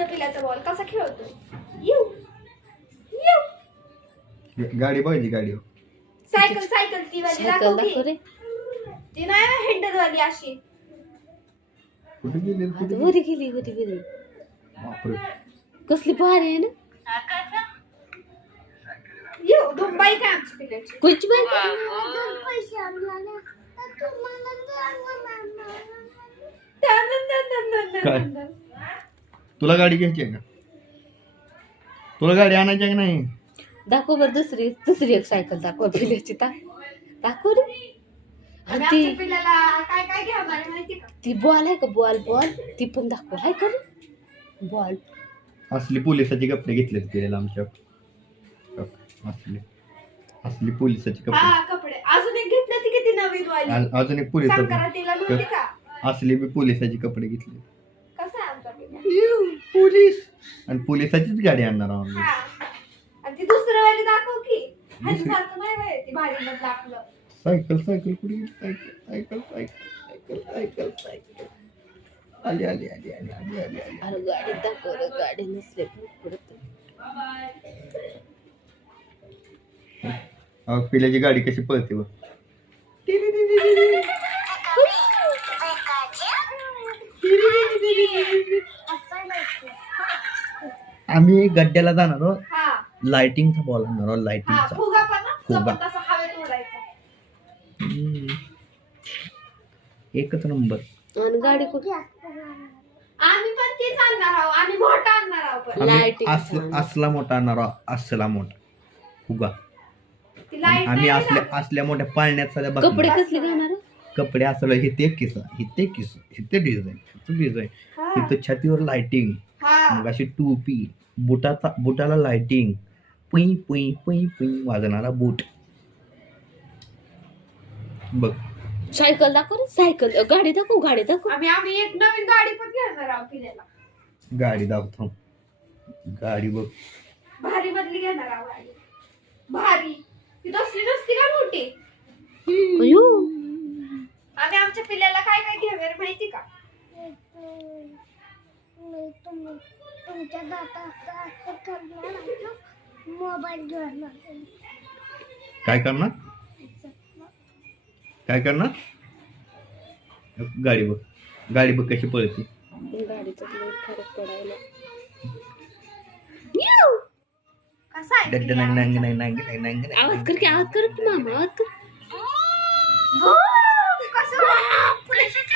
माझ्या पिल्याचा बॉल कसा खेळतो. येऊ येऊ. गाडी बघ गाडी. सायकल सायकल ती वाली सायकल दाखव दाखव रे. ती नाही हँडल वाली अशी. कुठे गेली आता वरी गेली. बापरे. कसली भारी आहे ना. येऊ दोन बाईक आहे आमच्या पिल्याची. कोणची बाई. काय तुला गाडी घ्यायची आहे का? तुला गाडी आणायची आहे की नाही? दाखव बर दुसरी एक सायकल दाखव पिल्याची. दाखव रे. आणि आमच्या ती पिल्याला काय काय घ्यावं माहिती का. ती बॉल आहे का बॉल ती पण दाखव हाय का रे बॉल. असली पोलिसाचे कपडे घेतलेत गेलेला आमच्या. असली पोलिसाचे कपडे. हा कपडे अजून एक घेतली ती किती नवीन वाली. अजून एक पोलिसाचे संक्रांतीला नव्हती का. असली बी पोलिसाचे कपडे घेतले. कसं आहे आमचा पिल्या. पोलीस आणि पोलिसाचीच गाडी आणणार आहोत. हा आणि ती दुसरं वाली दाखव की. ह्याच्यासारखं नाही बाई ती भारी मधलं आपलं. सायकल कुठे गेली? सायकल आली. अरे गाडी दाखव रे. गाडी नसले पिल्याची गाडी कशी पळते बघ. आम्ही गड्ड्याला जाणार आहोत. हा लाइटिंगचा बॉल आणणार आहोत. हा लाइटिंगचा फुगा पण ना. फुगा. तसा हवेत उडायचा. एकच नंबर. आणि गाडी कुठे. आम्ही पण तीच आणणार आहोत. आम्ही मोठा आणणार आहोत पण. आम्ही असला मोठा आणणार आहोत. असला मोठा फुगा. ती लाईट आम्ही नाही असल्या लागत. असल्या मोठ्या पाळण्यात सगळ्या कपडे बघणार. कसले घालणार. कपडे असलं इथे इथे डिझाईन हा. इथं छातीवर लाइटिंग. हा मग अशी टोपी. बुटाला लाइटिंग. पुई पुई पुई पुई वाजणारा बूट बघ. सायकल दाखव रे. सायकल गाडी दाखव आम्ही एक नवीन गाडी पण घेणार आहोत पिल्याला. गाडी दाखवतो. गाडी बघ. भारी मधली घेणार आहोत गाडी. भारी ती तसली नसती का मोठी. अयो आम्ही आमच्या पिल्याला काय काय घेणार माहिती का. तुमच्या दाता करणार मोबाईल घेणार. काय करणार गाडी बघ कशी पळते. गाडीचा फरक पडायला. कसा आहे पिल्या? आवाज कर की मामा आवाज कर. कसं पोलिसाची